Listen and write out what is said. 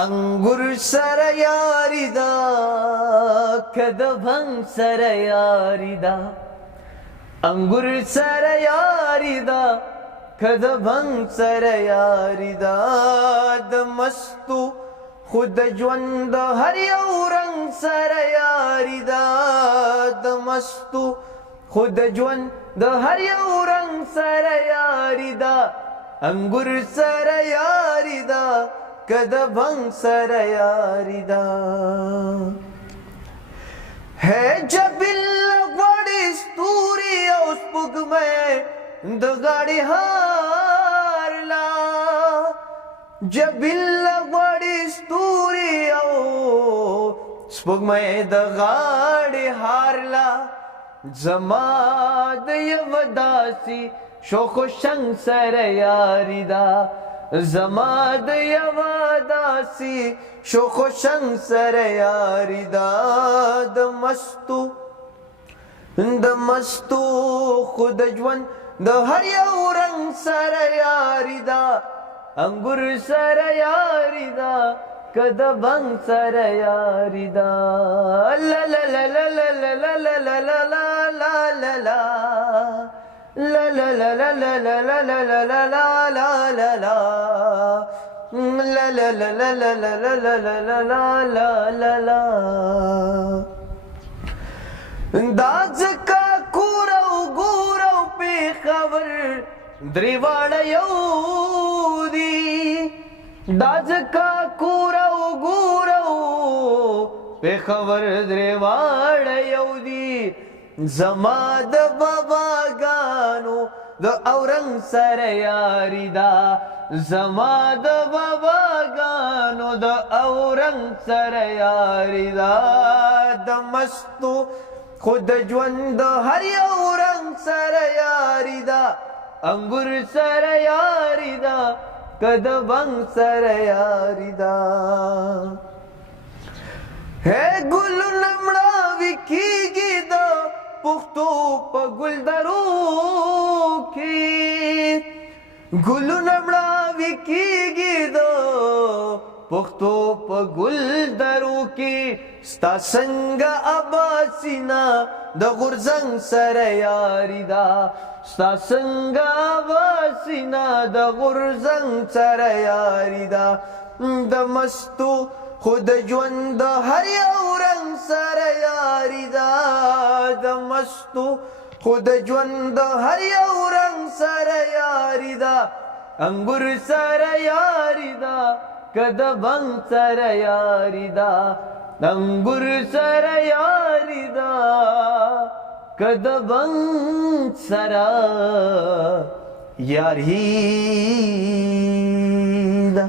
انګور سره یاري دا کد بھنگ سره یاري دا انګور سره یاري دا کد بھنگ سره یاري دا د مستو خود ژوند هر یو رنگ سره یاري دا د مستو خود ژوند د هر یو رنگ سره یاري دا انګور سره یاري دا کد بھنگ سره یاري دا ہے جبل غوړې ستوري او سپوږمۍ د غاړې هار لا جبل غوړې ستوري او سپوږمۍ د غاړې هار لا زما د یو داسې شوق و شنګ سره یاري دا زما د یو داسې شوق و شنګ سره یاري دا د مستو خود ژوند د هر یو رنگ سره یاري دا انګور سره یاري دا کد بھنگ سره یاري دا لا لا لا لا لا لا لا لا لا لا لا لا لا La la la la la la la la la la la la la la La la la la la la la la la la la la la دا ځکه کور او ګور او پېښور درې واړه یو دي دا ځکه کور او ګور او پېښور درې واړه یو دي زما د باباګانو د اورنګ سره یاري دا زما د باباګانو د اورنګ سره یاري دا د مستو خود ژوند د هر یو رنگ سره یاري دا انګور سره یاري دا کد بھنگ سره یاري دا ہے ګلونه مړاوي کیږي دا پښتو په ګلدرو کې ګلونه مړاوي کیږي دا پښتو په ګلدرو کې ستا څنګه اباسینا د غورځنګ سره یاري دا ستا څنګه اباسینا د غورځنګ سره یاري دا د مستو خود ژوند هر یو رنگ سره یاري دا د مستو خود ژوند هر یو رنگ سره یاري دا انګور سره یاري دا کد بھنگ سره یاري دا انګور سره یاري دا کد بھنگ سره یاري دا